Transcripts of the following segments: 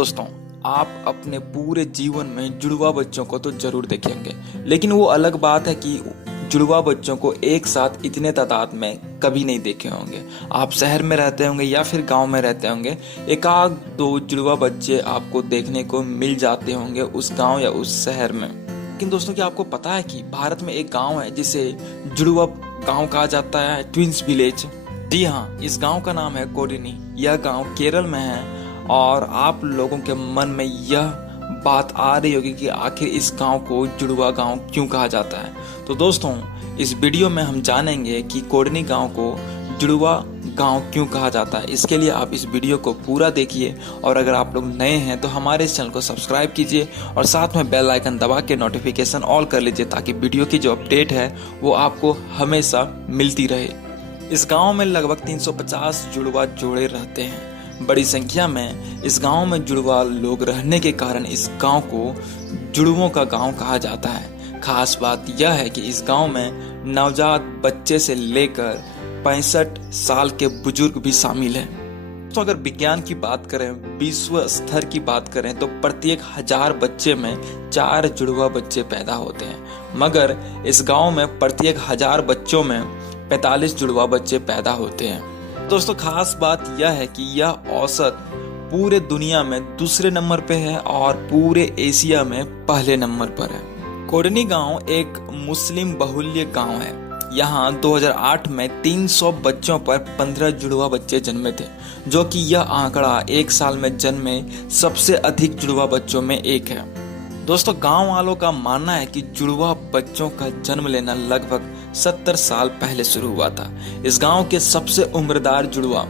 दोस्तों, आप अपने पूरे जीवन में जुड़वा बच्चों को तो जरूर देखेंगे, लेकिन वो अलग बात है कि जुड़वा बच्चों को एक साथ इतने तादाद में कभी नहीं देखे होंगे। आप शहर में रहते होंगे या फिर गांव में रहते होंगे, एक आध दो जुड़वा बच्चे आपको देखने को मिल जाते होंगे उस गांव या उस शहर में। लेकिन दोस्तों, क्या आपको पता है कि भारत में एक गांव है जिसे जुड़वा गांव कहा जाता है, ट्विंस विलेज। जी हाँ, इस गांव का नाम है कोडिनी। यह गांव केरल में है और आप लोगों के मन में यह बात आ रही होगी कि आखिर इस गांव को जुड़वा गांव क्यों कहा जाता है। तो दोस्तों, इस वीडियो में हम जानेंगे कि कोडिनी गांव को जुड़वा गांव क्यों कहा जाता है। इसके लिए आप इस वीडियो को पूरा देखिए और अगर आप लोग नए हैं तो हमारे इस चैनल को सब्सक्राइब कीजिए और साथ में बेल आइकन दबा के नोटिफिकेशन ऑल कर लीजिए ताकि वीडियो की जो अपडेट है वो आपको हमेशा मिलती रहे। इस गांव में लगभग 350 जुड़वा जोड़े रहते हैं। बड़ी संख्या में इस गांव में जुड़वा लोग रहने के कारण इस गांव को जुड़वों का गांव कहा जाता है। खास बात यह है कि इस गांव में नवजात बच्चे से लेकर 65 साल के बुजुर्ग भी शामिल हैं। तो अगर विज्ञान की बात करें, विश्व स्तर की बात करें तो प्रत्येक 1000 बच्चे में 4 जुड़वा बच्चे पैदा होते हैं, मगर इस गांव में प्रत्येक 1000 बच्चों में 45 जुड़वा बच्चे पैदा होते हैं। दोस्तों, खास बात यह है कि यह औसत पूरे दुनिया में दूसरे नंबर पे है और पूरे एशिया में पहले नंबर पर है। कोडिनी गांव एक मुस्लिम बहुल्य गांव है। यहाँ 2008 में 300 बच्चों पर 15 जुड़वा बच्चे जन्मे थे, जो कि यह आंकड़ा एक साल में जन्मे सबसे अधिक जुड़वा बच्चों में एक है। दोस्तों, गांव वालों का मानना है कि जुड़वा बच्चों का जन्म लेना लगभग 70 साल पहले शुरू हुआ था। इस गांव के सबसे उम्रदार जुड़वा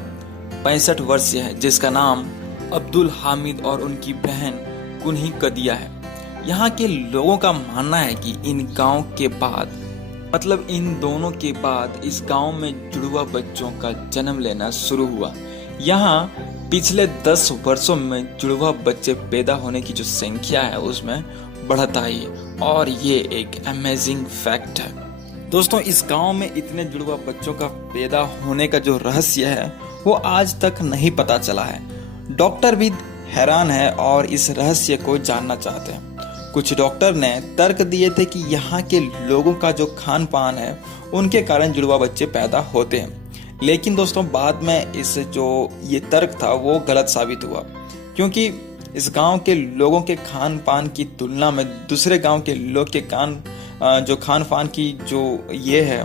65 वर्षीय है, जिसका नाम अब्दुल हामिद और उनकी बहन कुन्ही कदिया है। यहाँ के लोगों का मानना है कि इन दोनों के बाद इस गांव में जुड़वा बच्चों का जन्म लेना शुरू हुआ। यहाँ पिछले 10 वर्षों में जुड़वा बच्चे पैदा होने की जो संख्या है उसमें बढ़त आई है और ये एक अमेजिंग फैक्ट है। दोस्तों, इस गांव में इतने जुड़वा बच्चों का पैदा होने का जो रहस्य है वो आज तक नहीं पता चला है। डॉक्टर भी हैरान है और इस रहस्य को जानना चाहते हैं। कुछ डॉक्टर ने तर्क दिए थे कि यहाँ के लोगों का जो खान पान है उनके कारण जुड़वा बच्चे पैदा होते हैं, लेकिन दोस्तों बाद में इस जो ये तर्क था वो गलत साबित हुआ, क्योंकि इस गांव के लोगों के खान पान की तुलना में दूसरे गांव के लोग के खान पान की जो ये है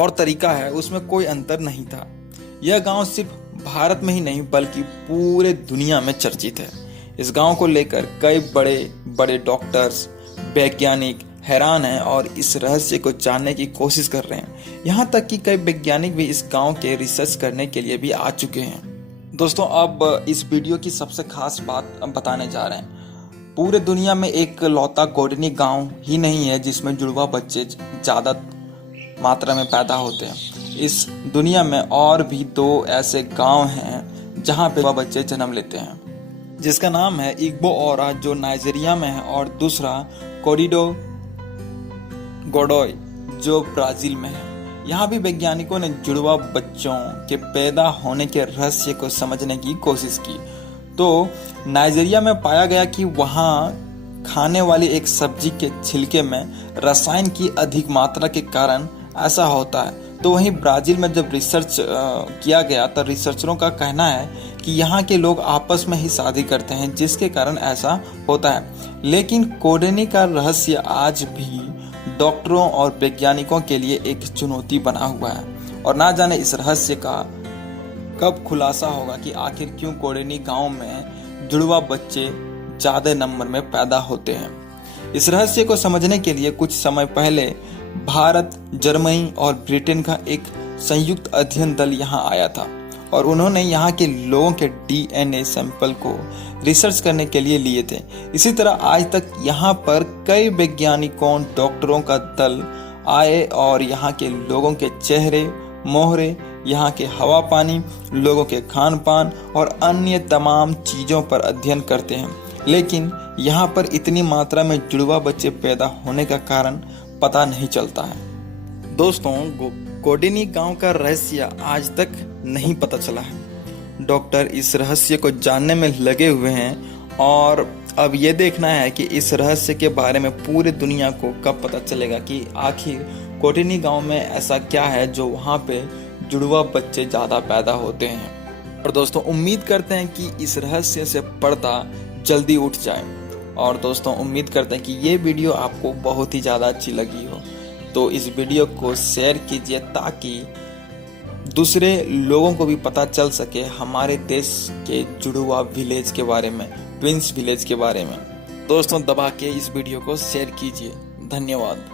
और तरीका है उसमें कोई अंतर नहीं था। यह गांव सिर्फ भारत में ही नहीं बल्कि पूरे दुनिया में चर्चित है। इस गांव को लेकर कई बड़े बड़े डॉक्टर्स, वैज्ञानिक हैरान हैं और इस रहस्य को जानने की कोशिश कर रहे हैं। यहाँ तक कि कई वैज्ञानिक भी इस गांव के रिसर्च करने के लिए भी आ चुके हैं। दोस्तों, अब इस वीडियो की सबसे खास बात बताने जा रहे हैं। पूरे दुनिया में एक लौता कोडिनी गांव ही नहीं है जिसमें जुड़वा बच्चे ज़्यादा मात्रा में पैदा होते हैं। इस दुनिया में और भी 2 ऐसे गांव हैं जहां पे जुड़वा बच्चे जन्म लेते हैं, जिसका नाम है इग्बो ओरा जो नाइजीरिया में है और दूसरा कोरिडो गोडोय जो ब्राजील में है। यहाँ भी वैज्ञानिकों ने जुड़वा बच्चों के पैदा होने के रहस्य को समझने की कोशिश की। तो नाइजीरिया में पाया गया कि वहाँ खाने वाली एक सब्जी के छिलके में रसायन की अधिक मात्रा के कारण ऐसा होता है। तो वहीं ब्राजील में जब रिसर्च किया गया तो रिसर्चरों का कहना है कि यहाँ के लोग आपस में ही शादी करते हैं जिसके कारण ऐसा होता है। लेकिन कोडिनी का रहस्य आज भी डॉक्टरों और वैज्ञानिकों के लिए एक चुनौती बना हुआ है और ना जाने इस रहस्य का कब खुलासा होगा कि आखिर क्यों कोडिनी गांव में जुड़वा बच्चे ज्यादा नंबर में पैदा होते हैं। इस रहस्य को समझने के लिए कुछ समय पहले भारत, जर्मनी और ब्रिटेन का एक संयुक्त अध्ययन दल यहाँ आया था और उन्होंने यहाँ के लोगों के DNA सैंपल को रिसर्च करने के लिए लिए थे। इसी तरह आज तक यहाँ पर कई वैज्ञानिकों, डॉक्टरों का दल आए और यहाँ के लोगों के चेहरे, मोहरे, यहाँ के हवा पानी, लोगों के खान पान और अन्य तमाम चीज़ों पर अध्ययन करते हैं, लेकिन यहाँ पर इतनी मात्रा में जुड़वा बच्चे पैदा होने का कारण पता नहीं चलता है। दोस्तों, कोडिनी गांव का रहस्य आज तक नहीं पता चला है। डॉक्टर इस रहस्य को जानने में लगे हुए हैं और अब ये देखना है कि इस रहस्य के बारे में पूरी दुनिया को कब पता चलेगा कि आखिर कोटिनी गांव में ऐसा क्या है जो वहाँ पे जुड़वा बच्चे ज़्यादा पैदा होते हैं। और दोस्तों उम्मीद करते हैं कि इस रहस्य से पर्दा जल्दी उठ जाए। और दोस्तों उम्मीद करते हैं कि ये वीडियो आपको बहुत ही ज़्यादा अच्छी लगी हो, तो इस वीडियो को शेयर कीजिए ताकि दूसरे लोगों को भी पता चल सके हमारे देश के जुड़वा विलेज के बारे में, ट्विंस विलेज के बारे में। दोस्तों दबा के इस वीडियो को शेयर कीजिए। धन्यवाद।